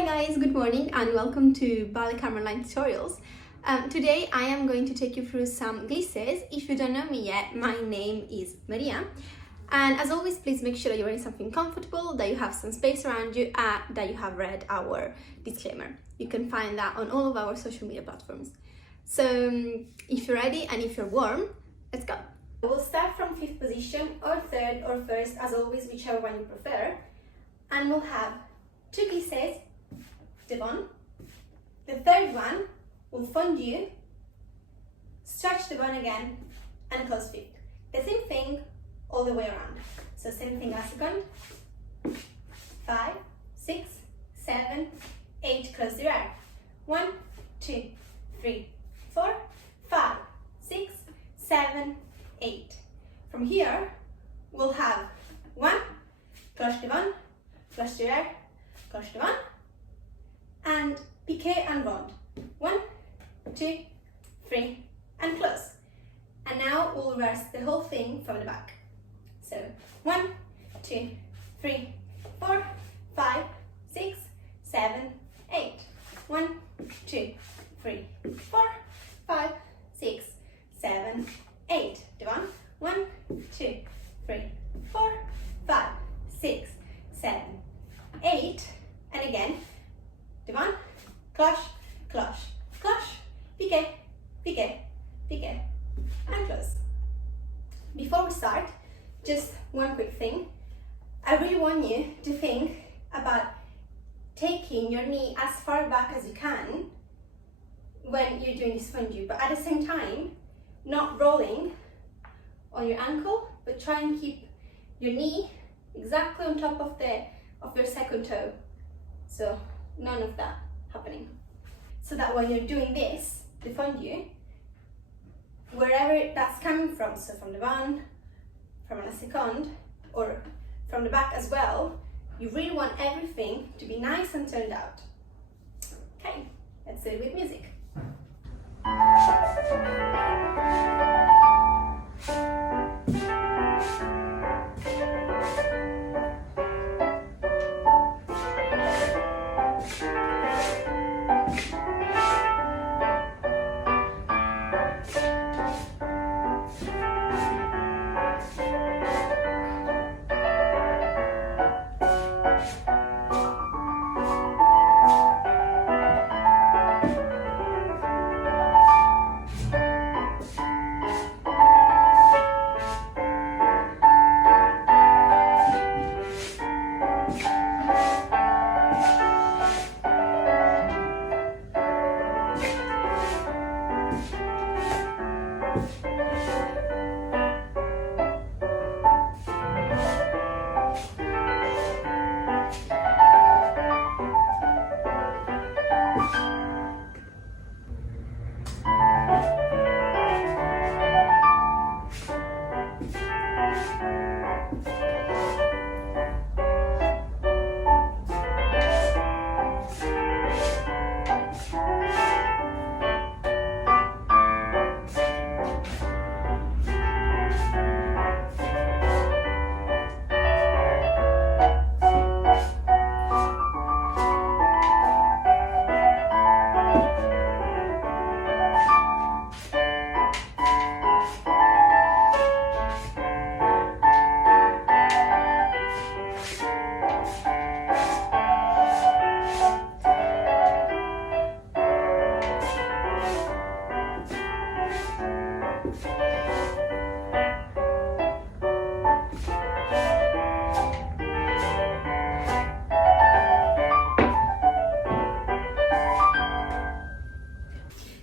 Hi guys, good morning and welcome to Ballet Cymru online tutorials. Today I am going to take you through some glissés. If you don't know me yet, my name is Maria. And as always, please make sure that you're wearing something comfortable, that you have some space around you, and that you have read our disclaimer. You can find that on all of our social media platforms. So if you're ready and if you're warm, let's go. We'll start from 5th position or 3rd or 1st, as always, whichever one you prefer. And we'll have 2 glissés, devant. The 3rd one will fondu, stretch the bone again, and close feet. The same thing all the way around. So same thing as second. 5, 6, 7, 8, close the arc. 1, 2, 3, 4, 5, 6, 7, 8. From here, we'll have 1, cloche devant, cloche derrière, cloche devant, and piqué and rond. 1, 2, 3, and close. And now we'll reverse the whole thing from the back. So 1, 2, 3, 4, 5, 6, 7, 8. 1, 2, 3, 4, 5, 6, 7, 8. Devant. 1, 2, 3, 4, 5, 6, 7, 8. And again, devant, cloche, cloche, cloche, piqué, piqué, piqué, and close. Before we start, just one quick thing. I really want you to think about taking your knee as far back as you can when you're doing this fondu, but at the same time, not rolling on your ankle, but try and keep your knee exactly on top of your second toe. So none of that happening. So that when you're doing this, the fondu, wherever that's coming from, so from the band, from la seconde, or from the back as well, you really want everything to be nice and turned out. Okay, let's do it with music.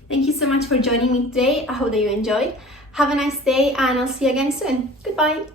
Thank you so much for joining me today. I hope that you enjoyed. Have a nice day and I'll see you again soon. Goodbye.